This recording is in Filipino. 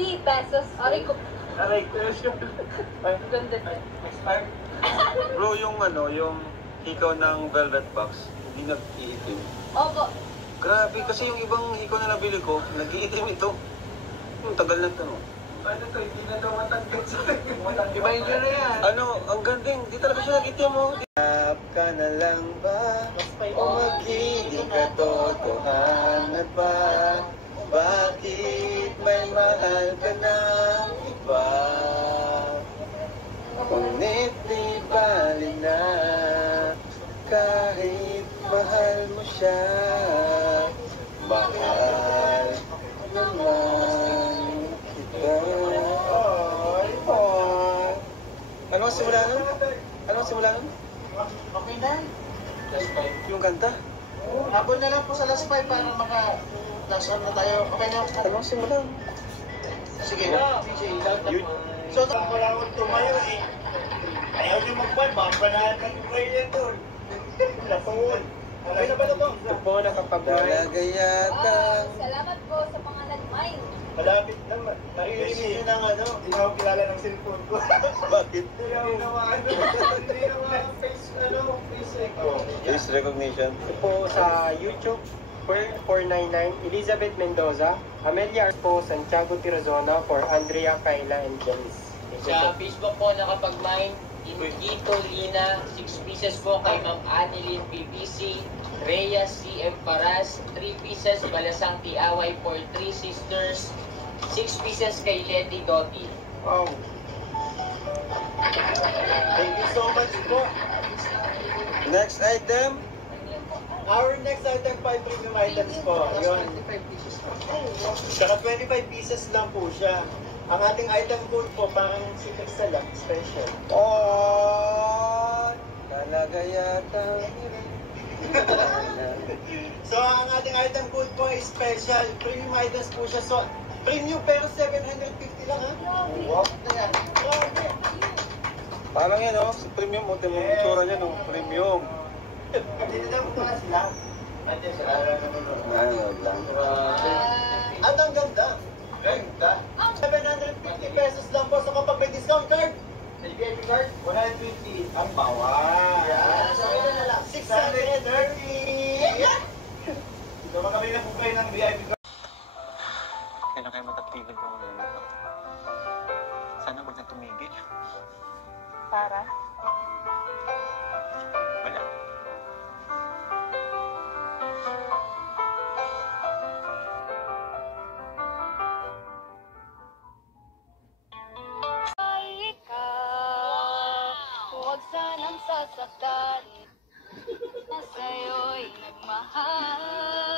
50 pesos. Aray ko. Aray ko. Ganda din. Expired. Bro, yung yung hikaw ng velvet box, hindi nag-iitim. Opo. Grabe, kasi yung ibang hikaw na nabili ko, nag-iitim ito. Tagal na ito, no? Paano to? Hindi na ito matanggat sa akin. Iba yun na yan. Ang ganding. Di talaga siya nag-itim, mo. Tap ka na lang ba? O magiging katotohanan ba? Bakit may mahal ka ng iba? Ngunit di bali na kahit mahal mo siya, mahal naman kita. Anong simula nun? Okay na. Yung kanta? Habol na lang po sa last 5 para maka-last on na tayo. Okay na. Anong simula? Sige. So, wala akong tumayo eh. Ayaw niyo mag-ban, mapanahan ng prayer doon. Lapuon. Okay na ba na to? Ito po nakapag-mine. Talaga yata. Salamat po sa mga nag-mine. Malapit naman. Naririnig nyo ng hindi ako kilala ng cellphone ko. Bakit? Hindi naman face record. Face recognition. Ito po sa YouTube, Pearl 499, Elizabeth Mendoza, Amelia po, Santiago Tirazona, for Andrea, Kayla, and Janice. Sa Facebook po nakapag-mine, Ingito Lina, 6 pieces po kay Ma'am Annelyn PPC, Rhea CM Paras, 3 pieces Balasang Tiaway for 3 sisters, 6 pieces kay Letty Doty. Wow. Thank you so much po. Next item. Our next item pa ay premium items po. Yun. 25 pieces po. Saka 25 pieces lang po siya. Ang ating item code po, parang si Crystal lang, special. Oh, talaga yata. So, ang ating item code po ay special. Premium items po siya. So, premium pero 750 lang ha. Wow. Ayan. Grabe. Parang yan, oh. Sa premium, oh. Tingnan mo yung itsura niya, no? Premium. Dito na po pala sila. Andiyan sila. Nanood lang. At ang ganda. Ganda. 750 pesos lang po. So, kapag may discount card, may VIP card, 120 ang bawal. Yan. So, ito na lang. 630. So, kami na po kayo ng VIP card. Kaya na kayo matatigil ko ngayon. Sana huwag na tumigil. Para? Wala. Huwag sanang sasaktan na sa'yo'y nagmahal.